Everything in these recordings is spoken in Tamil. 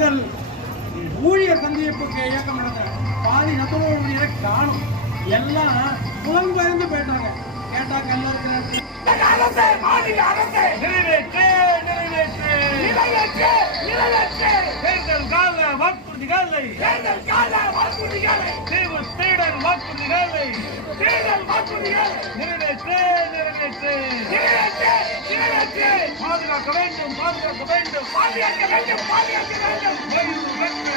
நாங்கள் ஊழியர் சந்திப்புக்கு இயக்கம் நடந்த பாதி சத்துணவு ஊழியரை காணும், எல்லாம் புலம்பெயர்ந்து போயிட்டாங்க. கேட்டா கல்ல இருக்கிற தேர்தல் கால வாக்குறுதிகளை தேடல் வாக்குறுதிகளை நிறைவேற்று பாதுகாக்க வேண்டும் ஓய்வு பெற்ற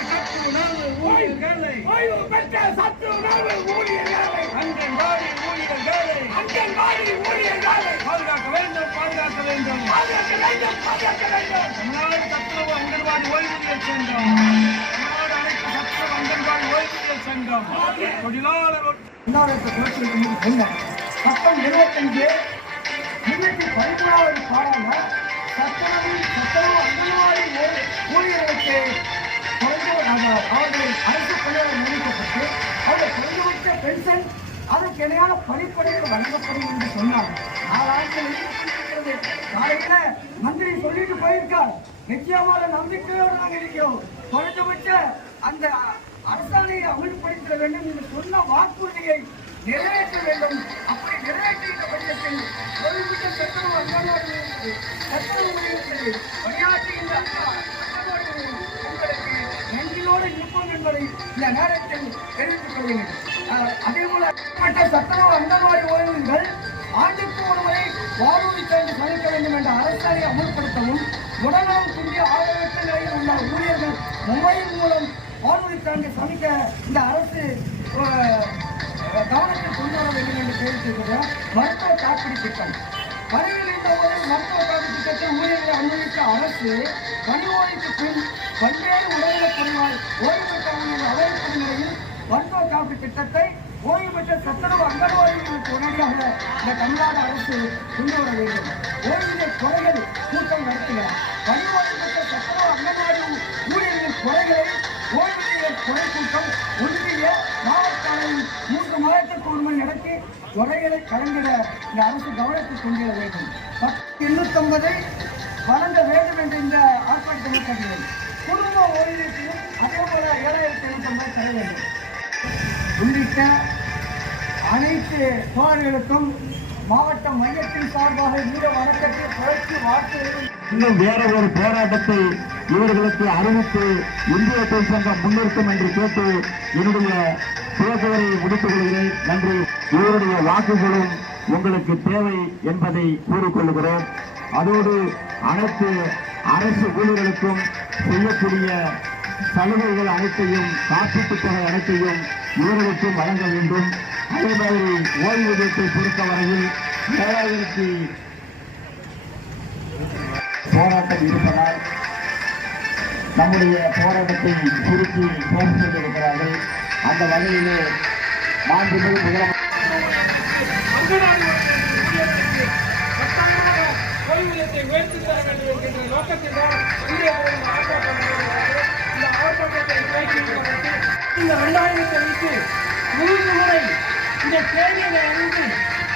சத்து உணர்வு ஊழியர்களை அங்கன்வாடி ஊழியர்களை பாதுகாக்க வேண்டும் தமிழ்நாடு சத்துணவு அங்கன்வாடி ஓய்வூதியர் சங்கம், தமிழ்நாடு அனைத்து சத்துணவு அங்கன்வாடி ஓய்வூதியர் சங்கம், தொழிலாளர் சட்டம் 25 313வது பாடாக சத்துணவு அங்கன்வாடி ஊழியர்களுக்கு அவர்கள் அரசு பணியாளர் நியமிக்கப்பட்டு அவர்கள் குறைந்தபட்ச பென்ஷன் அதற்கு இணையான பணிப்படைகள் வழங்கப்படும் என்று சொன்னார். 4 ஆண்டுகள் இருக்கிறது. காலையில மந்திரி சொல்லிட்டு போயிருக்கார். நிச்சயமான நம்பிக்கையோடு நாங்கள் இருக்கிறோம். குறைந்தபட்ச அந்த அரசாணையை அமல்படுத்த வேண்டும் என்று சொன்ன வாக்குறுதியை நிறைவேற்ற வேண்டும். அப்படி நிறைவேற்றுகின்ற பட்சத்தில் ஓய்வுபெற்ற சத்துணவு அங்கன்வாடி பணியாற்றுகின்ற உங்களுக்கு நன்றியோடு இருப்போம் என்பதை இந்த நேரத்தில் தெரிவித்துக் கொள்கிறேன். அதேபோல சத்துணவு அங்கன்வாடி ஓய்வுகள் ஆண்டுக்கு ஒருமுறை வானொலி சான்று சமைக்க வேண்டும் என்ற அரசாணை அமல்படுத்தவும், உடல்நலம் குன்றிய ஆதரவற்ற நிலையில் உள்ள ஊழியர்கள் மொபைல் மூலம் வானொலி சான்று சமைக்க இந்த அரசு கவனத்தில் கொண்டு வர வேண்டும் என்று தெரிவித்திருக்கிறார். மருத்துவ காப்பீடு திட்டம் பணியில் இருந்தபோது மருத்துவ காப்பீடு திட்டத்தை ஊழியர்களை அனுமதித்த அரசு பணி ஓய்வுக்கு பின் பல்வேறு உடல்நலக் குறைவால் ஓய்வு பெற்றவர்கள் அவதிப்படும் நிலையில் மருத்துவ காப்பீடு திட்டத்தை ஓய்வு பெற்ற சத்துணவு அங்கன்வாடிகளுக்கு உடனடியாக இந்த தமிழ்நாடு அரசு கொண்டு வர வேண்டும். ஓய்வூதிய குறைகள் கூட்டம் நடத்துகிறார். பணி ஓய்வு பெற்ற சத்துணவு அங்கன்வாடி ஊழியர்களின் குறைகளை ஓய்வூதிய குறை கூட்டம் ஒன்றிய மாவட்ட அளவில் 3 மாதத்திற்கு ஒருமுறை நடத்தி குறைகளை கலந்திட இந்த அரசு கவனத்தில் கொண்டு வர வேண்டும். 850 வழங்க வேண்டும் என்று இந்த ஆர்ப்பாட்டத்தில் ஏற்படுகிறது. குடும்ப ஓய்வூதியத்திலும் அதேபோல 7,750 தர வேண்டும் உள்ளிட்ட அனைத்து தோழர்களுக்கும் மாவட்ட மையத்தின் சார்பாக வீர வணக்கத்தை புரட்சி வாழ்த்துகிறேன். இன்னும் வேற ஒரு போராட்டத்தை இவர்களுக்கு அறிவித்து இந்திய தொழிற்சங்கம் முன்னிறுத்தும் என்று கேட்டு என்னுடைய பேசுவதை முடித்துக் கொள்கிறேன். நன்றி. இவருடைய வாக்குகளும் உங்களுக்கு தேவை என்பதை கூறிக்கொள்கிறோம். அதோடு அனைத்து அரசு ஊழியர்களுக்கும் செய்யக்கூடிய சலுகைகள் அனைத்தையும், காப்பீட்டுத் தொகை அனைத்தையும் இவர்களுக்கும் வழங்க வேண்டும். அதே மாதிரி ஓய்வூதியத்தை பொறுத்தவரையில் 7,000 போராட்டம் இருப்பதால் நம்முடைய போராட்டத்தை சுருக்கி போக்கு கொண்டிருக்கிறார்கள். அந்த வகையிலே மாண்புமிகு ஓய்வூதியத்தை உயர்த்தி தர வேண்டும் என்கின்ற நோக்கத்தில் தான் இந்த ஆர்ப்பாட்டத்தை இந்த 2008 3 முறை இந்த தேதியை அறிந்து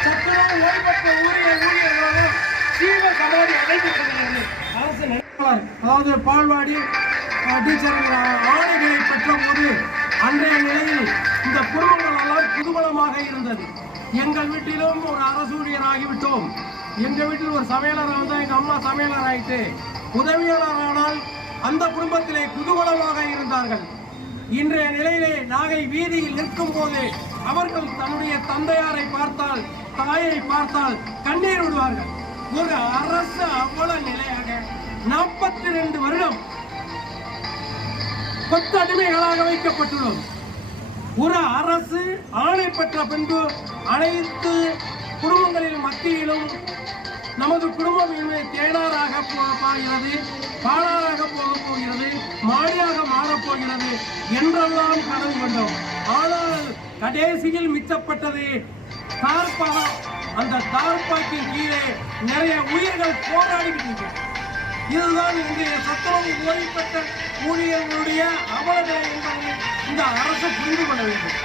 சத்துணவு ஓய்வு பெற்ற ஊழியர்களாக சீவ சமாதி அடைக்கப்படுகிறது. அரசு நினைப்பாளர், அதாவது பால்வாடி டீச்சர்கள் ஆணைகளை பெற்ற போது அன்றைய நிலையில் இந்த குடும்பங்கள் எல்லாம் புதுபலமாக இருந்தது. எங்கள் வீட்டிலும் ஒரு அரசு ஊழியர் ஆகிவிட்டோம். எங்கள் வீட்டில் ஒரு சமையலர் வந்தால் எங்கள் அம்மா சமையலர் ஆகிட்டு உதவியாளர் ஆனால் அந்த குடும்பத்திலே குதூகலமாக இருந்தார்கள். இன்றைய நிலையிலே நாகை வீதியில் நிற்கும் போது அவர்கள் தன்னுடைய தந்தையாரை பார்த்தால், தாயை பார்த்தால் கண்ணீர் விடுவார்கள். ஒரு அரசு அவ்வளவு நிலையாக 42 வருடம் கொத்து அடிமைகளாக வைக்கப்பட்டுள்ளோம். ஒரு அரசு ஆணை பெற்ற பின்பு அனைத்து குடும்பங்களின் மத்தியிலும் நமது குடும்பம் தேனாராக போகிறது, பாலாராக போகப் போகிறது, மாடியாக மாறப்போகிறது என்றெல்லாம் கனவு கொண்டோம். ஆனால் கடைசியில் மிச்சப்பட்டது தார்பாக. அந்த தார்பாக்கின் கீழே நிறைய உயிர்கள் போராடிக்கிட்டு. இதுதான் இன்றைய சத்துணவு ஓய்வு பெற்ற ஊழியர்களுடைய அவலநிலை என்பதை இந்த அரசு புரிந்து கொள்ள வேண்டும்.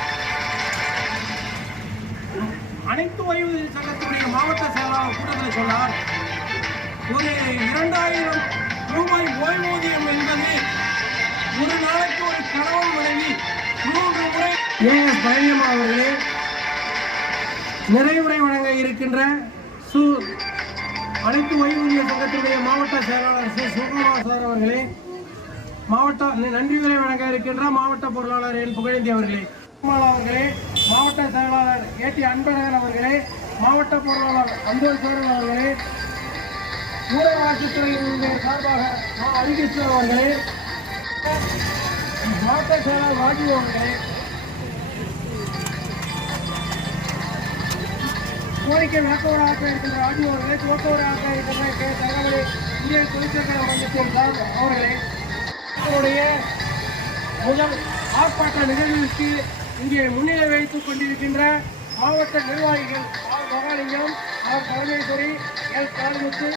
அனைத்து ஓய்வூதிய சங்கத்தினுடைய மாவட்ட செயலாளர் கூட்டத்தில் சொன்னார், ஒரு 2,000 ரூபாய் ஓய்வூதியம் என்பது ஒரு நாளைக்கு ஒரு கணவன் மனைவி 3 முறை ஏஎஸ் பழனியம்மா அவர்களே நிறைவுரை வழங்க இருக்கின்ற அனைத்து ஓய்வூதிய சங்கத்தினுடைய மாவட்ட செயலாளர் சுகுமார் சார் அவர்களே, மாவட்ட நன்றி உரை வழங்க இருக்கின்ற மாவட்ட பொருளாளர் என் புகழேந்தி அவர்களே, அவர்களே, மாவட்ட செயலாளர் ஏடி அன்பழகன் அவர்களே, மாவட்ட பொருளாளர் அந்தோல் சோரன் அவர்களே, ஊரகத்துறையினுடைய சார்பாக ஹரிகிருஷ்ணன் அவர்களே, மாவட்ட செயலாளர் ராஜீவ் அவர்களே, கோரிக்கை விளக்கவராக இருக்கின்ற ராஜீவ் அவர்களே, துவக்கவராக இருக்கின்ற தகவலை இந்திய தொழிற்சங்க மையத்தின் அவர்களே, அவருடைய முதல் ஆர்ப்பாட்ட நிகழ்வுக்கு இங்கே முன்னிலை வைத்துக் கொண்டிருக்கின்ற மாவட்ட நிர்வாகிகள் R Mahalingam, R Parameswari, L Kalimuthu